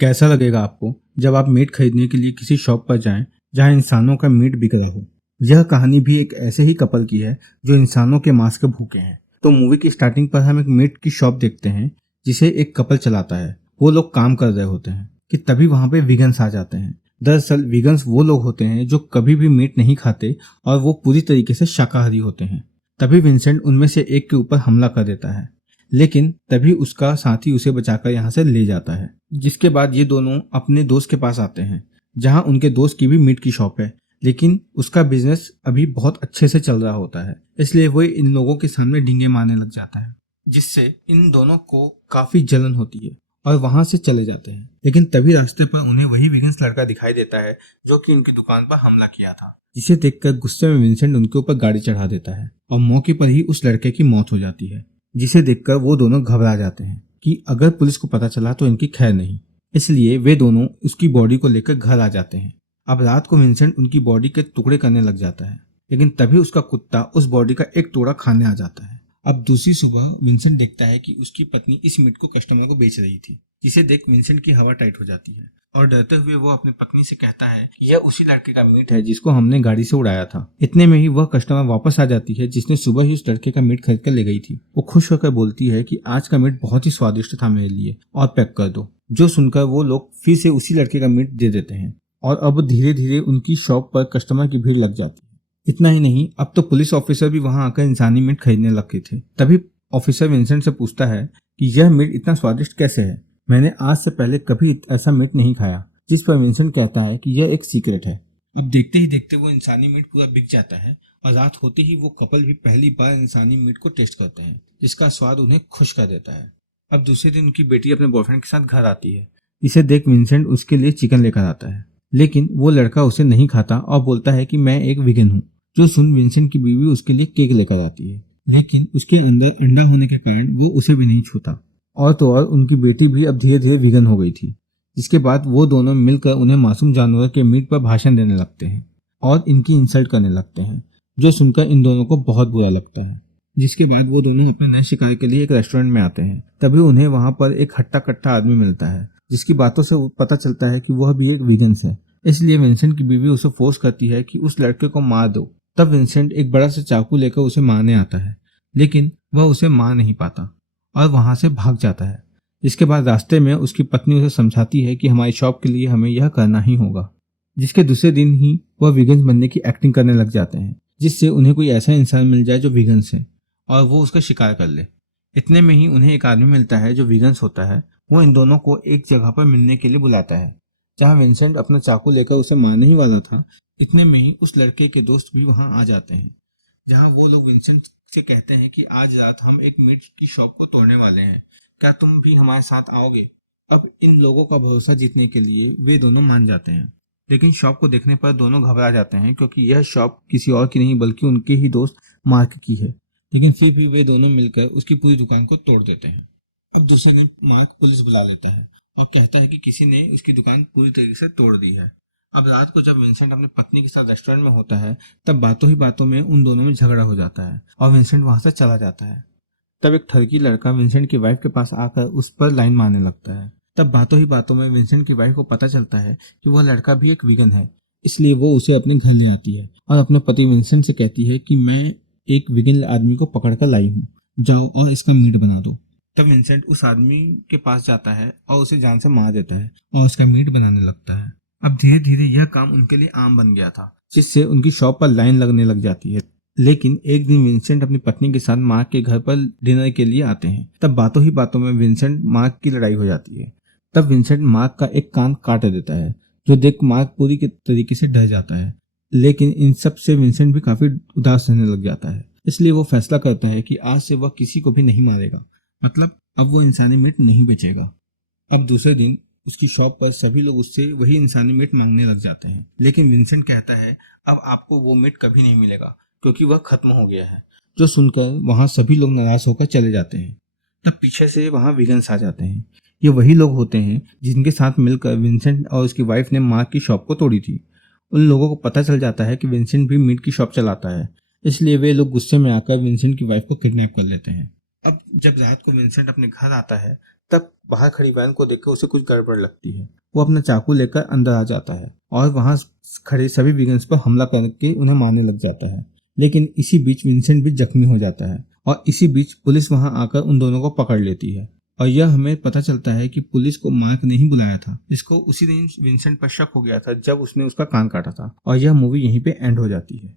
कैसा लगेगा आपको जब आप मीट खरीदने के लिए किसी शॉप पर जाएं जहां इंसानों का मीट बिक रहा हो। यह कहानी भी एक ऐसे ही कपल की है जो इंसानों के मांस के भूखे हैं। तो मूवी की स्टार्टिंग पर हम एक मीट की शॉप देखते हैं जिसे एक कपल चलाता है। वो लोग काम कर रहे होते हैं कि तभी वहां पे वीगन्स आ जाते हैं। दरअसल वीगन्स वो लोग होते हैं जो कभी भी मीट नहीं खाते और वो पूरी तरीके से शाकाहारी होते हैं। तभी विंसेंट उनमें से एक के ऊपर हमला कर देता है, लेकिन तभी उसका साथी उसे बचाकर यहाँ से ले जाता है। जिसके बाद ये दोनों अपने दोस्त के पास आते हैं जहाँ उनके दोस्त की भी मीट की शॉप है, लेकिन उसका बिजनेस अभी बहुत अच्छे से चल रहा होता है, इसलिए वो इन लोगों के सामने डींगे मारने लग जाता है, जिससे इन दोनों को काफी जलन होती है और वहां से चले जाते हैं। लेकिन तभी रास्ते पर उन्हें वही विगन्स लड़का दिखाई देता है जो कि उनकी दुकान पर हमला किया था, जिसे देखकर गुस्से में विंसेंट उनके ऊपर गाड़ी चढ़ा देता है और मौके पर ही उस लड़के की मौत हो जाती है। जिसे देखकर वो दोनों घबरा जाते हैं कि अगर पुलिस को पता चला तो इनकी खैर नहीं, इसलिए वे दोनों उसकी बॉडी को लेकर घर आ जाते हैं। अब रात को विंसेंट उनकी बॉडी के टुकड़े करने लग जाता है, लेकिन तभी उसका कुत्ता उस बॉडी का एक टुकड़ा खाने आ जाता है। अब दूसरी सुबह विंसेंट देखता है कि उसकी पत्नी इस मीट को कस्टमर को बेच रही थी, जिसे देख विंसेंट की हवा टाइट हो जाती है और डरते हुए वो अपनी पत्नी से कहता है कि यह उसी लड़के का मीट है जिसको हमने गाड़ी से उड़ाया था। इतने में ही वह कस्टमर वापस आ जाती है जिसने सुबह ही उस लड़के का मीट खरीद कर ले गई थी। वो खुश होकर बोलती है कि आज का मीट बहुत ही स्वादिष्ट था मेरे लिए और पैक कर दो। जो सुनकर वो लोग फिर से उसी लड़के का मीट दे देते हैं और अब धीरे धीरे उनकी शॉप पर कस्टमर की भीड़ लग जाती है। इतना ही नहीं, अब तो पुलिस ऑफिसर भी वहां आकर इंसानी मीट खरीदने लगे थे। तभी ऑफिसर विंसेंट से पूछता है कि यह मीट इतना स्वादिष्ट कैसे है, मैंने आज से पहले कभी ऐसा मीट नहीं खाया। जिस पर विंसेंट कहता है कि यह एक सीक्रेट है। अब देखते ही देखते वो इंसानी मीट पूरा बिक जाता है और रात होते ही वो कपल भी पहली बार इंसानी मीट को टेस्ट करते हैं, जिसका स्वाद उन्हें खुश कर देता है। अब दूसरे दिन उनकी बेटी अपने बॉयफ्रेंड के साथ घर आती है। इसे देख विंसेंट उसके लिए चिकन लेकर आता है, लेकिन वो लड़का उसे नहीं खाता और बोलता है कि मैं एक वीगन हूँ। जो सुन विंसेंट की बीवी उसके लिए केक लेकर आती है, लेकिन उसके अंदर अंडा होने के कारण वो उसे भी नहीं छूता। और तो और उनकी बेटी भी अब धीरे धीरे वीगन हो गई थी। जिसके बाद वो दोनों मिलकर उन्हें मासूम जानवरों के मीट पर भाषण देने लगते हैं और इनकी इंसल्ट करने लगते हैं, जो सुनकर इन दोनों को बहुत बुरा लगता है। जिसके बाद वो दोनों अपने नए शिकार के लिए एक रेस्टोरेंट में आते हैं। तभी उन्हें वहां पर एक हट्टा कट्टा आदमी मिलता है, जिसकी बातों से पता चलता है कि वह भी एक वीगन्स है। इसलिए विंसेंट की बीवी उसे फोर्स करती है कि उस लड़के को मार दो। तब विंसेंट एक बड़ा सा चाकू लेकर उसे मारने आता है, लेकिन वह उसे मार नहीं पाता और वहां से भाग जाता है। इसके बाद रास्ते में उसकी पत्नी उसे समझाती है कि हमारी शॉप के लिए हमें यह करना ही होगा। जिसके दूसरे दिन ही वह वीगन्स बनने की एक्टिंग करने लग जाते हैं, जिससे उन्हें कोई ऐसा इंसान मिल जाए जो वीगन्स है और वो उसका शिकार कर ले। इतने में ही उन्हें एक आदमी मिलता है जो वीगन्स होता है। वो इन दोनों को एक जगह पर मिलने के लिए बुलाता है, जहाँ विंसेंट अपना चाकू लेकर उसे मारने ही वाला था। इतने में ही उस लड़के के दोस्त भी वहां आ जाते हैं, जहाँ वो लोग विंसेंट से कहते हैं कि आज रात हम एक मीट की शॉप को तोड़ने वाले हैं, क्या तुम भी हमारे साथ आओगे। अब इन लोगों का भरोसा जीतने के लिए वे दोनों मान जाते हैं, लेकिन शॉप को देखने पर दोनों घबरा जाते हैं क्योंकि यह शॉप किसी और की नहीं बल्कि उनके ही दोस्त मार्क की है। लेकिन फिर भी वे दोनों मिलकर उसकी पूरी दुकान को तोड़ देते हैं। अब दूसरे दिन मार्क पुलिस बुला लेता है और कहता है कि किसी ने उसकी दुकान पूरी तरीके से तोड़ दी है। अब रात को जब विंसेंट अपनी पत्नी के साथ रेस्टोरेंट में होता है, तब बातों ही बातों में उन दोनों में झगड़ा हो जाता है और विंसेंट वहां से चला जाता है। तब एक ठरकी लड़का विंसेंट की वाइफ के पास आकर उस पर लाइन मारने लगता है। तब बातों ही बातों में विंसेंट की वाइफ को पता चलता है कि वह लड़का भी एक वीगन है, इसलिए वो उसे अपने घर ले आती है और अपने पति विंसेंट से कहती है कि मैं एक वीगन आदमी को पकड़ कर लाई हूँ, जाओ और इसका मीट बना दो। तब विंसेंट उस आदमी के पास जाता है और उसे जान से मार देता है और उसका मीट बनाने लगता है। अब धीरे धीरे यह काम उनके लिए आम बन गया था, जिससे उनकी शॉप पर लाइन लगने लग जाती है। लेकिन एक दिन विंसेंट अपनी पत्नी के साथ मार्क के घर पर डिनर के लिए आते हैं। तब बातों ही बातों में विंसेंट मार्क की लड़ाई हो जाती है। तब विंसेंट मार्क का एक कान काट देता है, जो देख मार्क पूरी के तरीके से डर जाता है। लेकिन इन सब से विंसेंट भी काफी उदास रहने लग जाता है, इसलिए वो फैसला करता है कि आज से वह किसी को भी नहीं मारेगा, मतलब अब वो इंसानी मीट नहीं बेचेगा। अब दूसरे दिन उसकी शॉप पर सभी लोग उससे वही इंसानी मीट मांगने लग जाते हैं, लेकिन विंसेंट कहता है अब आपको वो मीट कभी नहीं मिलेगा क्योंकि वह खत्म हो गया है। जो सुनकर वहां सभी लोग नाराज होकर चले जाते हैं। तब पीछे से वहां वीगन्स आ जाते हैं। ये वही लोग होते हैं जिनके साथ मिलकर विंसेंट और उसकी वाइफ ने मार्क की शॉप को तोड़ी थी। उन लोगों को पता चल जाता है कि विंसेंट भी मीट की शॉप चलाता है, इसलिए वे लोग गुस्से में आकर विंसेंट की वाइफ को किडनैप कर लेते हैं। अब जब रात को विंसेंट अपने घर आता है, तब बाहर खड़ी वैन को देखकर उसे कुछ गड़बड़ लगती है। वो अपना चाकू लेकर अंदर आ जाता है और वहां खड़े सभी विगन्स पर हमला करके उन्हें मारने लग जाता है। लेकिन इसी बीच विंसेंट भी जख्मी हो जाता है और इसी बीच पुलिस वहां आकर उन दोनों को पकड़ लेती है। और यह हमें पता चलता है कि पुलिस को मार्क नहीं बुलाया था, इसको उसी दिन विंसेंट पर शक हो गया था जब उसने उसका कान काटा था। और यह मूवी यहीं पे एंड हो जाती है।